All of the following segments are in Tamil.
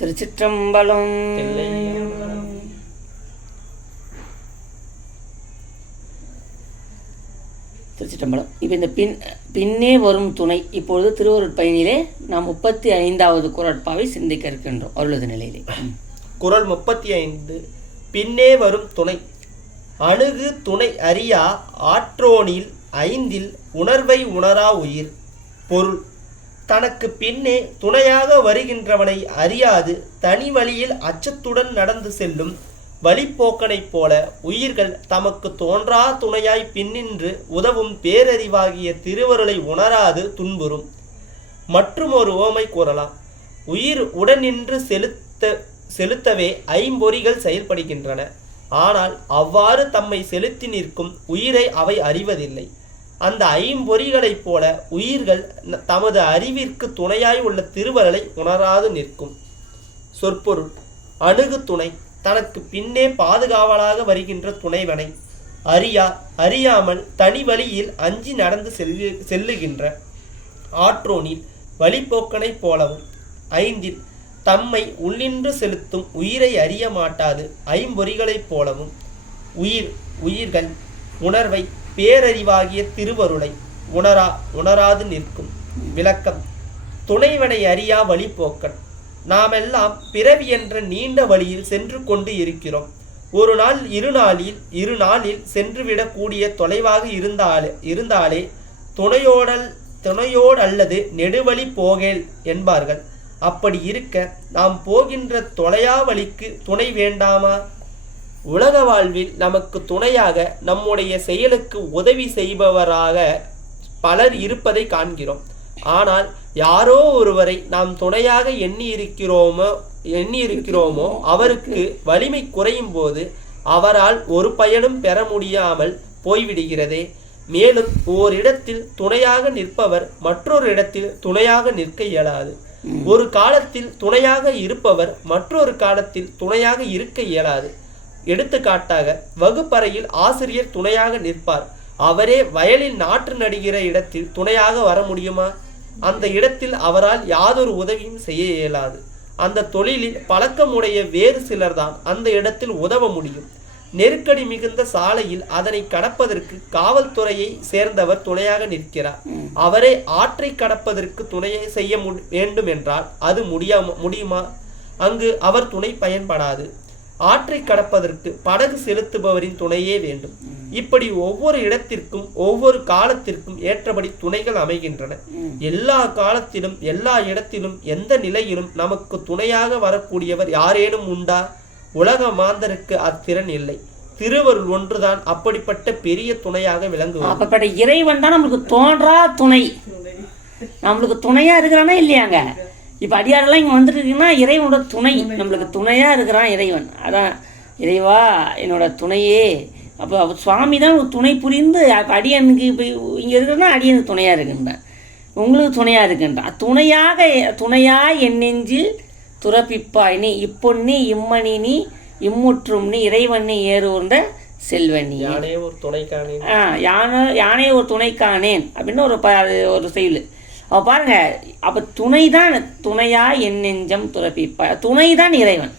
திருச்சிற்றம்பலம். திருச்சிற்றம்பலம். இப்போ இந்த பின்னே வரும் துணை, இப்பொழுது திருவருட்பயனிலே நாம் 35வது குறட்பாவை சிந்திக்க இருக்கின்றோம். அருளது நிலையிலே குறள் 35. பின்னே வரும் துணை. அணுகு துணை அறியா ஆற்றோனில் 5 உணர்வை உணரா உயிர். பொருள்: தனக்கு பின்னே துணையாக வருகின்றவனை அறியாது தனி வழியில் அச்சத்துடன் நடந்து செல்லும் வழிப்போக்கனைப் போல உயிர்கள் தமக்கு தோன்றா துணையாய் பின்னின்று உதவும் பேரறிவாகிய திருவருளை உணராது துன்புறும். மற்றும் ஒரு உவமை கூறலாம். உயிர் உடனின்று செலுத்தவே ஐம்பொறிகள் செயல்படுகின்றன. ஆனால் அவ்வாறு தம்மை செலுத்தி நிற்கும் உயிரை அவை அறிவதில்லை. அந்த ஐம்பொறிகளைப் போல உயிர்கள் தமது அறிவிற்கு துணையாய் உள்ள திருவருளை உணராது நிற்கும். சொற்பொருள்: அணுகு துணை. தனக்கு பின்னே பாதுகாவலாக வருகின்ற துணைவனை அறியாமல் தனி வழியில் அஞ்சி நடந்து செல்லுகின்ற ஆற்றோனில் வழிப்போக்கனைப் போலவும். 5 தம்மை உள்ளின்று செலுத்தும் உயிரை அறிய மாட்டாது ஐம்பொறிகளைப் போலவும் உயிர்கள் உணர்வை பேரறிவாகிய திருவருளை உணராது நிற்கும். விளக்கம்: துணைவனை அறியா வழிப்போக்கன். நாமெல்லாம் பிறவி என்ற நீண்ட வழியில் சென்று கொண்டு இருக்கிறோம். ஒரு நாள் இரு நாளில் சென்றுவிடக் கூடிய தொலைவாக இருந்தாலே துணையோடல்லது நெடுவழி போகேல் என்பார்கள். அப்படி இருக்க நாம் போகின்ற தொலையா வழிக்கு துணை வேண்டாமா? உலக வாழ்வில் நமக்கு துணையாக நம்முடைய செயலுக்கு உதவி செய்பவராக பலர் இருப்பதை காண்கிறோம். ஆனால் யாரோ ஒருவரை நாம் துணையாக எண்ணி இருக்கிறோமோ அவருக்கு வலிமை குறையும் போது அவரால் ஒரு பயனும் பெற முடியாமல் போய்விடுகிறதே. மேலும் ஓரிடத்தில் துணையாக நிற்பவர் மற்றொரு இடத்தில் துணையாக நிற்க இயலாது. ஒரு காலத்தில் துணையாக இருப்பவர் மற்றொரு காலத்தில் துணையாக இருக்க இயலாது. எடுத்துக்காட்டாக, வகுப்பறையில் ஆசிரியர் துணையாக நிற்பார். அவரே வயலில் நாற்று நடுகிற இடத்தில் துணையாக வர முடியுமா? அந்த இடத்தில் அவரால் யாதொரு உதவியும் செய்ய இயலாது. அந்த தொழிலில் பழக்கமுடைய வேறு சிலர்தான் அந்த இடத்தில் உதவ முடியும். நெருக்கடி மிகுந்த சாலையில் அதனை கடப்பதற்கு காவல்துறையை சேர்ந்தவர் துணையாக நிற்கிறார். அவரே ஆற்றை கடப்பதற்கு துணையை செய்ய வேண்டும் என்றால் அது முடியுமா? அங்கு அவர் துணை பயன்படாது. ஆற்றை கடப்பதற்கு படகு செலுத்துபவரின் துணையே வேண்டும். இப்படி ஒவ்வொரு இடத்திற்கும் ஒவ்வொரு காலத்திற்கும் ஏற்றபடி துணைகள் அமைகின்றன. எல்லா காலத்திலும் எல்லா இடத்திலும் எந்த நிலையிலும் நமக்கு துணையாக வரக்கூடியவர் யாரேனும் உண்டா? உலக மாந்தருக்கு அத்திறன் இல்லை. திருவருள் ஒன்றுதான் அப்படிப்பட்ட பெரிய துணையாக விளங்குவார். அப்பப்பட்ட இறைவன் தான் நம்மளுக்கு தோன்றா துணை. நம்மளுக்கு துணையா இருக்கிறானா இல்லையாங்க? இப்போ அடியாரெல்லாம் இங்கே வந்துட்டு இருக்குன்னா இறைவனோட துணை நம்மளுக்கு துணையாக இருக்கிறான் இறைவன். அதான் இறைவா என்னோட துணையே. அப்போ சுவாமி தான் ஒரு துணை புரிந்து அடியனுக்கு இப்போ இங்கே இருக்கிறனா அடியனுக்கு துணையாக இருக்குன்றேன், உங்களுக்கு துணையாக இருக்குன்றான். துணையா என் நெஞ்சில் துறப்பிப்பாய் நீ இப்பொன்னி இம்மணி நீ இம்முற்றும் நீ இறைவண்ணி ஏறுந்த செல்வனி. யானே ஒரு துணை காணேன் அப்படின்னு ஒரு செயல். அவ பாருங்க, அப்போ துணையா என் நெஞ்சம் துறப்பிப்பா. துணை தான் இறைவன்.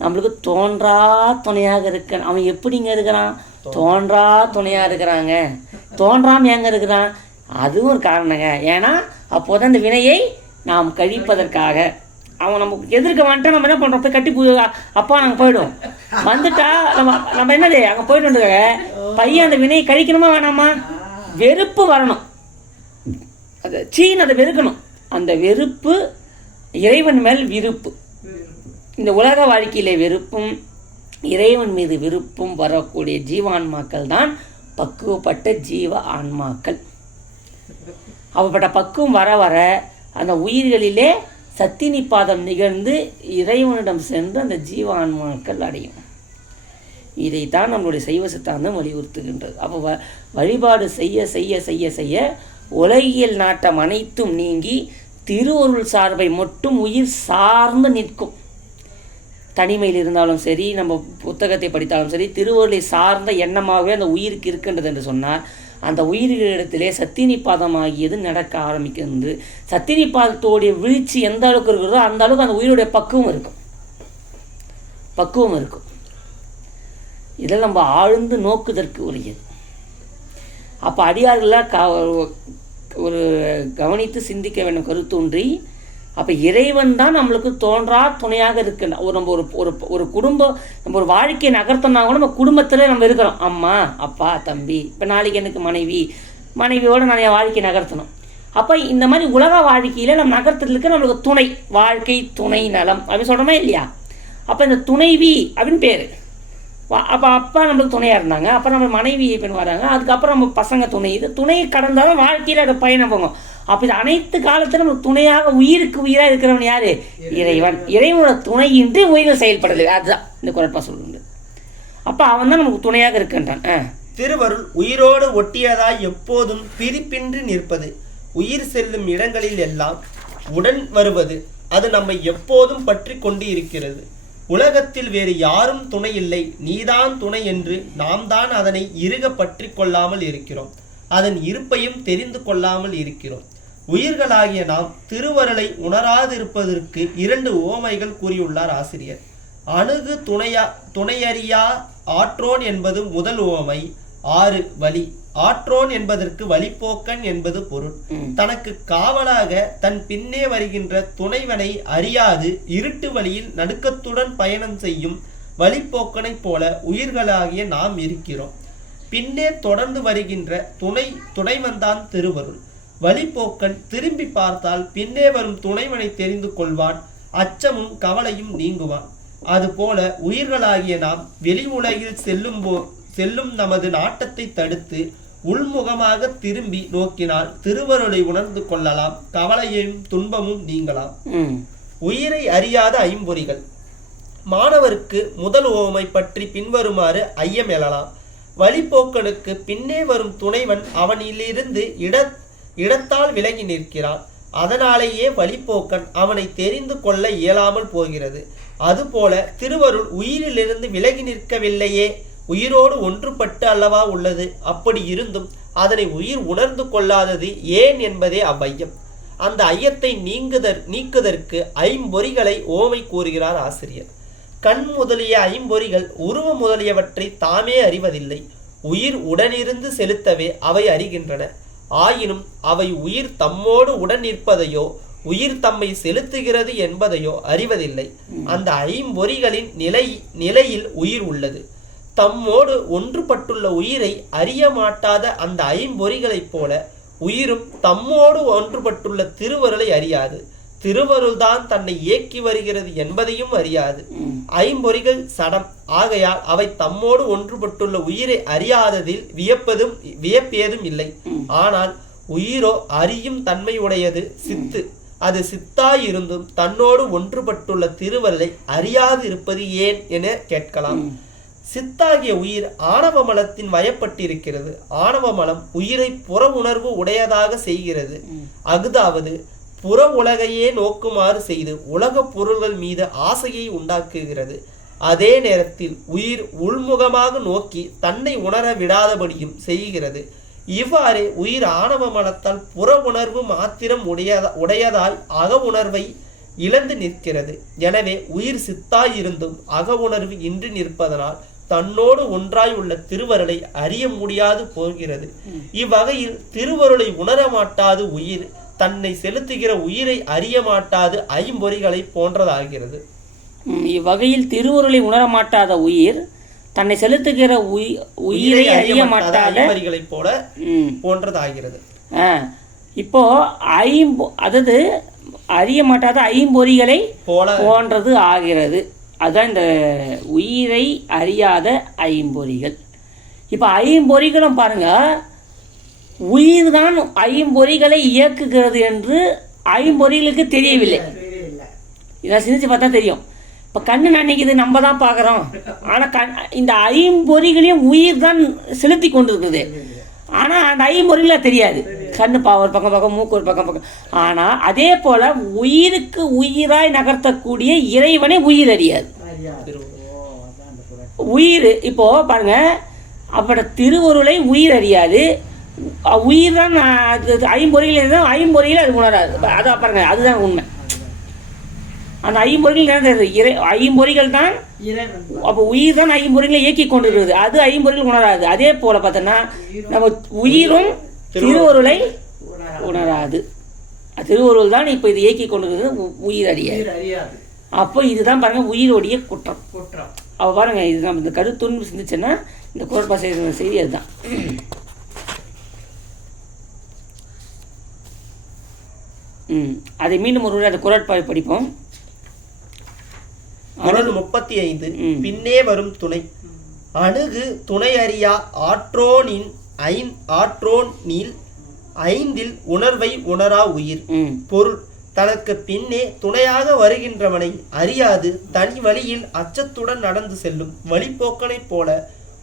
நம்மளுக்கு தோன்றா துணையாக இருக்க. அவன் எப்படிங்க இருக்கிறான்? தோன்றா துணையாக இருக்கிறாங்க. தோன்றாமல் எங்கே இருக்கிறான்? அதுவும் ஒரு காரணங்க. ஏன்னா அப்போதான் அந்த வினையை நாம் கழிப்பதற்காக அவன் நமக்கு எதிர்க்க வந்துட்டா நம்ம என்ன பண்ணுறோம்? போய் கட்டி அப்பா நாங்கள் போயிடுவோம். வந்துட்டா நம்ம என்னது அங்கே போயிட்டு பையன் அந்த வினையை கழிக்கணுமா வேணாமா? வெறுப்பு வரணும். அதை அதை வெறுக்கணும். அந்த வெறுப்பு இறைவன் மேல் விருப்பு. இந்த உலக வாழ்க்கையிலே வெறுப்பும் இறைவன் மீது விருப்பும் வரக்கூடிய ஜீவான்மாக்கள் தான் பக்குவப்பட்ட ஜீவ ஆன்மாக்கள். அவப்பட்ட பக்குவம் வர வர அந்த உயிர்களிலே சத்தினி பாதம் நிகழ்ந்து இறைவனிடம் சென்று அந்த ஜீவ ஆன்மாக்கள் அடையும். இதைத்தான் நம்மளுடைய சைவ சித்தாந்தம் வலியுறுத்துகின்றது. அப்போ வழிபாடு செய்ய செய்ய செய்ய செய்ய உலகியல் நாட்டம் அனைத்தும் நீங்கி திருவருள் சார்பை மட்டும் உயிர் சார்ந்து நிற்கும். தனிமையில் இருந்தாலும் சரி, நம்ம புத்தகத்தை படித்தாலும் சரி, திருவருளை சார்ந்த எண்ணமாகவே அந்த உயிருக்கு இருக்கின்றது என்று சொன்னார். அந்த உயிர்களிடத்திலே சத்தினிபாதமாகியது நடக்க ஆரம்பிக்கிறது. சத்தினிபாதத்தோடைய வீழ்ச்சி எந்த அளவுக்கு இருக்கிறதோ அந்த அளவுக்கு அந்த உயிருடைய பக்குவம் இருக்கும். இதில் நம்ம ஆழ்ந்து நோக்குதற்கு உரியது. அப்போ அடியார்களாக ஒரு கவனித்து சிந்திக்க வேண்டும் கருத்தொன்றி. அப்போ இறைவன் தான் நம்மளுக்கு தோன்றா துணையாக இருக்கு. நம்ம ஒரு குடும்பம், நம்ம ஒரு வாழ்க்கையை நகர்த்தனா கூட நம்ம குடும்பத்தில் நம்ம இருக்கிறோம். அம்மா, அப்பா, தம்பி. இப்போ நாளைக்கு எனக்கு மனைவியோடு நான் என் வாழ்க்கையை நகர்த்தணும். அப்போ இந்த மாதிரி உலக வாழ்க்கையில் நம்ம நகர்த்துறதுக்கு நம்மளுக்கு துணை, வாழ்க்கை துணை நலம் அப்படின்னு சொல்கிறோமா இல்லையா? அப்போ இந்த துணைவி அப்படின்னு பேர். அப்போ அப்பா நம்மளுக்கு துணையாக இருந்தாங்க, அப்புறம் நம்ம மனைவி பெண் வராங்க, அதுக்கப்புறம் நம்ம பசங்க துணை. இது துணை கடந்தாலும் வாழ்க்கையில் அது பயணம் போகும். அப்போ இது அனைத்து காலத்திலும் நமக்கு துணையாக உயிருக்கு உயிராக இருக்கிறவன் யார்? இறைவன். இறைவனோட துணையின்றி உயிரில் செயல்படலை. அதுதான் இந்த குறட்பா சொல்லுங்க. அப்போ அவன் தான் நமக்கு துணையாக இருக்கின்றான். திருவருள் உயிரோடு ஒட்டியதாய் எப்போதும் பிரிப்பின்றி நிற்பது, உயிர் செல்லும் இடங்களில் எல்லாம் உடன் வருவது, அது நம்மை எப்போதும் பற்றி கொண்டு இருக்கிறது. உலகத்தில் வேறு யாரும் துணை இல்லை, நீதான் துணை என்று நாம் தான் அதனை இறுக பற்றி கொள்ளாமல் இருக்கிறோம். அதன் இருப்பையும் தெரிந்து கொள்ளாமல் இருக்கிறோம். உயிர்களாகிய நாம் திருவருளை உணராதிருப்பதற்கு 2 உவமைகள் கூறியுள்ளார் ஆசிரியர். அணுகு துணையறியா ஆற்றோன் என்பது முதல் உவமை. 6 வழி. ஆற்றோன் என்பதற்கு வழிப்போக்கன் என்பது பொருள். தனக்கு காவலாக தன் பின்னே வருகின்ற துணைவனை அறியாது இருட்டு வழியில் நடுக்கத்துடன் பயணம் செய்யும் வழிப்போக்கனைப் போல உயிர்களாகிய நாம் இருக்கிறோம். பின்னே தொடர்ந்து வருகின்ற துணைவன்தான் திருவருள். வழிப்போக்கன் திரும்பி பார்த்தால் பின்னே வரும் துணைவனை தெரிந்து கொள்வான், அச்சமும் கவலையும் நீங்குவான். அதுபோல உயிர்களாகிய நாம் வெளி உலகில் செல்லும் நமது நாட்டத்தை தடுத்து உள்முகமாக திரும்பி நோக்கினால் திருவருளை உணர்ந்து கொள்ளலாம், கவலையும் துன்பமும் நீங்கலாம். உயிரை அறியாத ஐம்பொறிகள். மாணவருக்கு முதல் உவமை பற்றி பின்வருமாறு ஐயம் எழலாம். வழிப்போக்கனுக்கு பின்னே வரும் துணைவன் அவனிலிருந்து இடத்தால் விலகி நிற்கிறான். அதனாலேயே வழிப்போக்கன் அவனை தெரிந்து கொள்ள இயலாமல் போகிறது. அதுபோல திருவருள் உயிரிலிருந்து விலகி நிற்கவில்லையே, உயிரோடு ஒன்றுபட்டு அல்லவா உள்ளது. அப்படி இருந்தும் அதனை உயிர் உணர்ந்து கொள்ளாதது ஏன் என்பதே அவ்வையம். அந்த ஐயத்தை நீக்குதற்கு ஐம்பொறிகளை ஓமை கூறுகிறார் ஆசிரியர். கண் முதலிய ஐம்பொறிகள் உருவ முதலியவற்றை தாமே அறிவதில்லை, உயிர் உடனிருந்து செலுத்தவே அவை அறிகின்றன. ஆயினும் அவை உயிர் தம்மோடு உடன் நிற்பதையோ உயிர் தம்மை செலுத்துகிறது என்பதையோ அறிவதில்லை. அந்த ஐம்பொறிகளின் நிலையில் உயிர் உள்ளது. தம்மோடு ஒன்றுபட்டுள்ள உயிரை அறிய மாட்டாத அந்த ஐம்பொறிகளைப் போல உயிரும் தம்மோடு ஒன்றுபட்டுள்ள திருவருளை அறியாது. திருவருள் தான் தன்னை இயக்கி வருகிறது என்பதையும் அறியாது. ஐம்பொறிகள் சடம் ஆகையால் அவை தம்மோடு ஒன்றுபட்டுள்ள உயிரை அறியாததில் வியப்பேதும் இல்லை. ஆனால் உயிரோ அறியும் தன்மை உடையது சித்து. அது சித்தாயிருந்தும் தன்னோடு ஒன்றுபட்டுள்ள திருவருளை அறியாது இருப்பது ஏன் என கேட்கலாம். சித்தாகிய உயிர் ஆணவ மலத்தின் வயப்பட்டிருக்கிறது. ஆணவ மலம் உயிரை புற உணர்வு உடையதாக செய்கிறது. அஃதாவது புற உலகையே நோக்குமாறு செய்து உலக பொருள்கள் மீது ஆசையை உண்டாக்குகிறது. அதே நேரத்தில் உயிர் உள்முகமாக நோக்கி தன்னை உணர விடாதபடியும் செய்கிறது. இவ்வாறே உயிர் ஆணவ மலத்தால் புற உணர்வு மாத்திரம் உடையதாய் அக உணர்வை இழந்து நிற்கிறது. எனவே உயிர் சித்தாயிருந்தும் அக உணர்வு இன்றி நிற்பதனால் தன்னோடு ஒன்றாய் உள்ள திருவருளை அறிய முடியாது போகிறது. இவ்வகையில் திருவருளை உணர மாட்டாது உயிர் தன்னை செலுத்துகிற உயிரை அறிய மாட்டாது ஐம்பொறிகளை போன்றதாகிறது. இவ்வகையில் திருவருளை உணரமாட்டாத உயிர் தன்னை செலுத்துகிற உயிரை அறிய மாட்டாத ஐம்பொறிகளை போல போன்றதாகிறது. இப்போ அதாவது அறிய மாட்டாத ஐம்பொறிகளை போன்றது ஆகிறது. அதுதான் இந்த உயிரை அறியாத ஐம்பொறிகள். இப்போ ஐம்பொறிகளும் பாருங்க, உயிர் தான் ஐம்பொறிகளை இயக்குகிறது என்று ஐம்பொறிகளுக்கு தெரியவில்லை. இதை சிந்திச்சு பார்த்தா தெரியும். இப்போ கண்ணு நினைக்குது, நம்ம தான் பார்க்குறோம். ஆனால் இந்த ஐம்பொறிகளையும் உயிர் தான் செலுத்தி கொண்டிருக்குது. ஆனால் அந்த ஐம்பொறிகளை தெரியாது. கண்ணு ஒரு பக்கம் பக்கம், மூக்கு ஒரு பக்கம் பக்கம். ஆனால் அதே போல் உயிருக்கு உயிராய் நகர்த்தக்கூடிய இறைவனை உயிர் அறியாது. உயிர் இப்போ பாருங்க, அப்பட திருவருளை உயிர் அறியாது. உயிர் தான் அது ஐம்பொறிகள் இருந்தால் ஐம்பொறிகள் அது உணராது. அதான் பாருங்க, அதுதான் உண்மை. அந்த ஐம்பொறிகள் ஐம்பொறிகள் தான். அப்போ உயிர் தான் ஐம்பொறிகளை இயக்கி கொண்டிருக்கிறது. அது ஐம்பொறிகள் உணராது. அதே போல் பார்த்தோன்னா நம்ம உயிரும் திருவருளை உணராது. திருவருள் தான் இப்போ இது இயக்கி கொண்டிருக்கிறது, உயிர் அறியாது. அப்போ இதுதான் பாருங்க உயிரோடைய குற்றம். அப்போ பாருங்க, இது நம்ம இந்த கருத்துன்னு சிந்திச்சோன்னா இந்த கோட்பா செய்தி அதுதான். அதை மீண்டும் ஒரு அந்த குரட்பாவை படிப்போம். குறள் 35. பின்னே வரும் துணை அணுகு துணை அறியா ஆற்றோனில் ஐந்தில் உணர்வை உணரா உயிர். பொருள்: தனக்கு பின்னே துணையாக வருகின்றவனை அறியாது தனி வழியில் அச்சத்துடன் நடந்து செல்லும் வழிபோக்கனைப் போல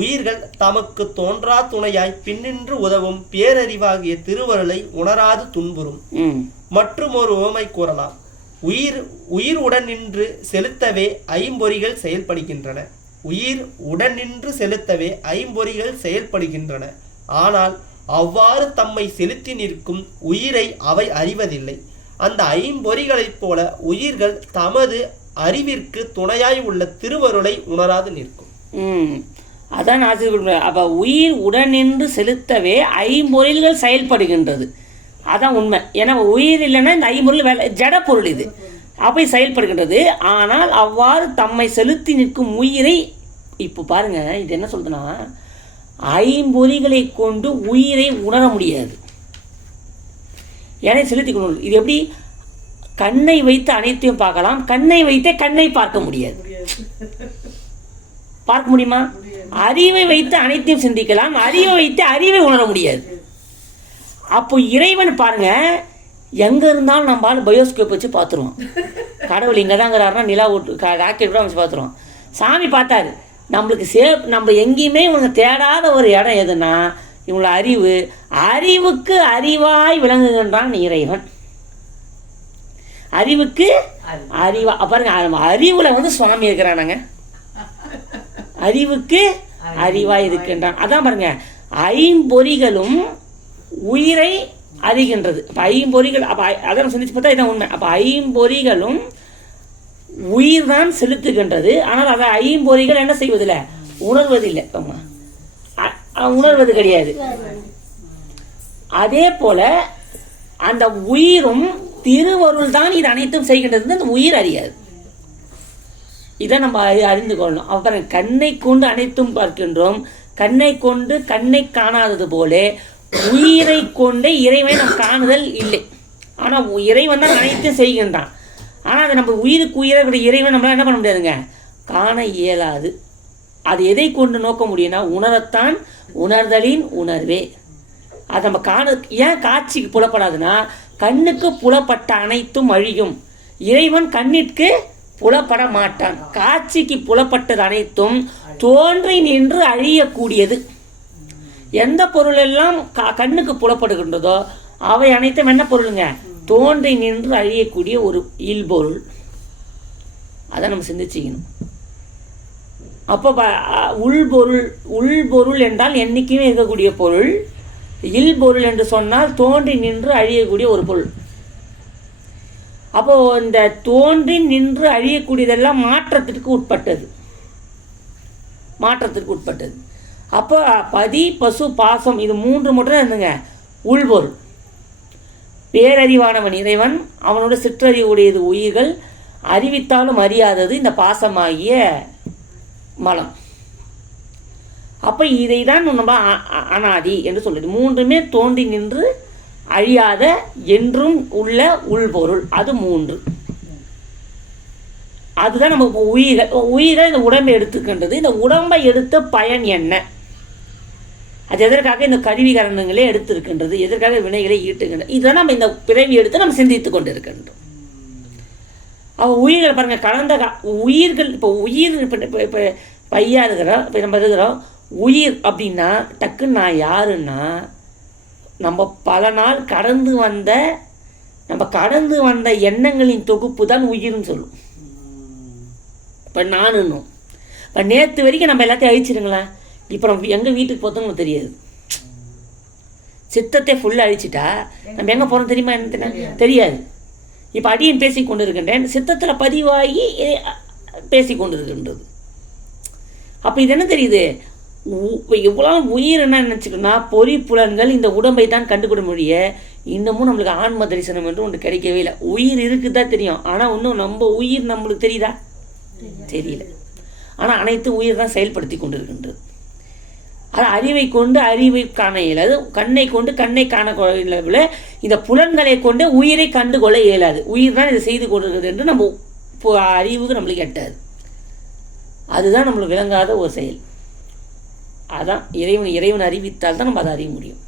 உயிர்கள் தமக்கு தோன்றா துணையாய் பின்னின்று உதவும் பேரறிவாகிய திருவருளை உணராது துன்புறும். மற்றும் ஒரு உவமை கூறலாம். உயிர் உடன் நின்று செலுத்தவே ஐம்பொறிகள் செயல்படுகின்றன. உயிர் உடன் நின்று செலுத்தவே ஐம்பொறிகள் செயல்படுகின்றன. ஆனால் அவ்வாறு தம்மை செலுத்தி நிற்கும் உயிரை அவை அறிவதில்லை. அந்த ஐம்பொறிகளைப் போல உயிர்கள் தமது அறிவிற்கு துணையாய் உள்ள திருவருளை உணராது நிற்கும். அதான் ஆசிரியர். அப்ப உயிர் உடன் நின்று செலுத்தவே ஐம்பொறிகள் செயல்படுகின்றது. அதான் உண்மை. ஏன்னா உயிர் இல்லைன்னா இந்த ஐம்பொருள் வேலை ஜட பொருள், இது அப்படி செயல்படுகின்றது. ஆனால் அவ்வாறு தம்மை செலுத்தி நிற்கும் உயிரை, இப்போ பாருங்க இது என்ன சொல்றதுன்னா, ஐம்பொறிகளை கொண்டு உயிரை உணர முடியாது. ஏன்னா செலுத்தி கொண்டு இது எப்படி? கண்ணை வைத்து அனைத்தையும் பார்க்கலாம், கண்ணை வைத்தே கண்ணை பார்க்க முடியாது. பார்க்க முடியுமா? அறிவை வைத்து அனைத்தையும் சிந்திக்கலாம், அறிவை வைத்து அறிவை உணர முடியாது. அப்போ இறைவன் பாருங்க, எங்கே இருந்தாலும் நம்மளால பயோஸ்கோப் வச்சு பார்த்துருவோம். கடவுள் இங்கே தாங்கிறாருன்னா நிலா ராக்கெட் கூட வச்சு பார்த்துருவோம். சாமி பார்த்தாரு. நம்மளுக்கு நம்ம எங்கேயுமே இவங்க தேடாத ஒரு இடம் எதுன்னா இவங்கள அறிவுக்கு அறிவாய் விளங்குகின்றான் இறைவன். அறிவுக்கு அறிவா பாருங்க, அறிவுல சுவாமி இருக்கிறானாங்க. அறிவுக்கு அறிவாய் இருக்கின்றான். அதான் பாருங்க, ஐம்பொறிகளும் உயிரை அறிகின்றது. அப்போ ஐம்பொறிகள், அப்போ அதான் சிந்திச்சு பார்த்தா இதான் உண்மை. அப்போ ஐம்பொறிகளும் உயிர் தான் செலுத்துகின்றது. ஆனால் அதை ஐம்பொறிகள் என்ன செய்வதில்லை, உணர்வதில்லை. உணர்வது கிடையாது. அதே போல அந்த உயிரும் திருவருள் தான் இது அனைத்தும் செய்கின்றது. அந்த உயிர் அறியாது. இதை நம்ம அறிந்து கொள்ளணும். அப்புறம் கண்ணை கொண்டு அனைத்தும் பார்க்கின்றோம், கண்ணை கொண்டு கண்ணை காணாதது போல உயிரை கொண்டே இறைவனை நம் காணுதல் இல்லை. ஆனால் இறைவன் தான் அனைத்தும் செய்கின்றான். ஆனால் அதை நம்ம உயிருக்கு உயிரை இறைவன் நம்மளால் என்ன பண்ண முடியாதுங்க, காண இயலாது. அது எதை கொண்டு நோக்க முடியும்னா உணரத்தான், உணர்தலின் உணர்வே. அது நம்ம ஏன் காட்சிக்கு புலப்படாதுன்னா, கண்ணுக்கு புலப்பட்ட அனைத்தும் அழியும், இறைவன் கண்ணிற்கு புலப்பட மாட்டான். காட்சிக்கு புலப்பட்டது அனைத்தும் தோன்றி நின்று அழியக்கூடியது. எந்த பொருள் எல்லாம் கண்ணுக்கு புலப்படுகின்றதோ அவை அனைத்தும் என்ன பொருளுங்க, தோன்றி நின்று அழியக்கூடிய ஒரு இல்பொருள். அதை நம்ம சிந்திச்சுக்கணும். அப்போ உள்பொருள் என்றால் என்னைக்குமே இருக்கக்கூடிய பொருள். இல்பொருள் என்று சொன்னால் தோன்றி நின்று அழியக்கூடிய ஒரு பொருள். அப்போ இந்த தோன்றி நின்று அழியக்கூடியதெல்லாம் மாற்றத்திற்கு உட்பட்டது. அப்போ பதி பசு பாசம் இது மூன்று மட்டும் இருந்துங்க உள்பொருள். பேரறிவானவன் இறைவன், அவனோட சிற்றறிவுடையது உயிர்கள், அறிவித்தாலும் அறியாதது இந்த பாசமாகிய மலம். அப்போ இதை தான் நம்ம அனாதி என்று சொல்லுது. மூன்றுமே தோன்றி நின்று அழியாத என்றும் உள்ள உள்பொருள். அது மூன்று. அதுதான் நம்ம உயிர்கள் இந்த உடம்பை எடுத்துக்கின்றது. இந்த உடம்பை எடுத்த பயன் என்ன, அது எதற்காக இந்த கருவிகரணங்களே எடுத்திருக்கின்றது, எதற்காக வினைகளை ஈட்டுகின்றது, இதுதான் நம்ம இந்த பிறவி எடுத்து நம்ம சிந்தித்து கொண்டு இருக்கின்றோம். உயிர்கள் பாருங்க, கடந்த உயிர்கள் இப்போ உயிர் இப்போ பையா இருக்கிறோம், இப்போ நம்ம இருக்கிறோம். உயிர் அப்படின்னா டக்குன்னு நான் யாருன்னா, நம்ம பல நாள் கடந்து வந்த எண்ணங்களின் தொகுப்பு தான் உயிர்னு சொல்லும். இப்போ நானுன்னும் இப்போ நேற்று வரைக்கும் நம்ம எல்லாத்தையும் அழிச்சிருங்களேன், இப்போ நம்ம எங்கள் வீட்டுக்கு போகிறோம்னு தெரியாது. சித்தத்தை ஃபுல்லாக அழிச்சிட்டா நம்ம எங்கே போகிறோம் தெரியுமா? என்ன தெரியாது. இப்போ அடியன் பேசி கொண்டு இருக்கின்றேன், சித்தத்தில் பதிவாகி பேசி கொண்டு இருக்கின்றது. அப்போ இது என்ன தெரியுது? எவ்வளோ உயிர் என்ன நினச்சிக்கணும்னா, பொறி புலன்கள் இந்த உடம்பை தான் கண்டுபிட முடிய இன்னமும் நம்மளுக்கு ஆன்ம தரிசனம் என்று ஒன்று கிடைக்கவே இல்லை. உயிர் இருக்குதான் தெரியும், ஆனால் இன்னும் நம்ம உயிர் நம்மளுக்கு தெரியுதா? தெரியல. ஆனால் அனைத்து உயிர் தான் செயல்படுத்தி கொண்டு இருக்கின்றது. அது அறிவை கொண்டு அறிவை காண இயலாது, கண்ணை கொண்டு கண்ணை காண இயலாது, இந்த புலன்களை கொண்டு உயிரை கண்டு கொள்ள இயலாது. உயிர் தான் இதை செய்து கொண்டிருக்கிறது என்று நம்ம அறிவுக்கு நம்மளுக்கு எட்டாது. அதுதான் நம்மளுக்கு விளங்காத ஒரு செயல். அதான் இறைவன் அறிவித்தால் தான் நம்ம அதை அறிய முடியும்.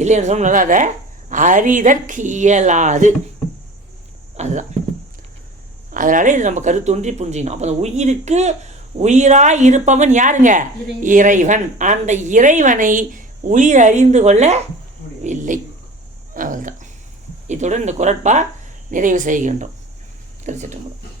இல்லைன்னு சொன்னால அதை அறிதற்கு இயலாது. அதுதான். அதனால இது நம்ம கருத்தொன்றி புரிஞ்சிக்கணும். அப்போ அந்த உயிருக்கு உயிராய் இருப்பவன் யாருங்க? இறைவன். அந்த இறைவனை உயிர் அறிந்து கொள்ளவில்லை. அவ்வளோதான். இத்துடன் இந்த குறட்பா நிறைவு செய்கின்றோம். திருச்சிற்றம்பலம்.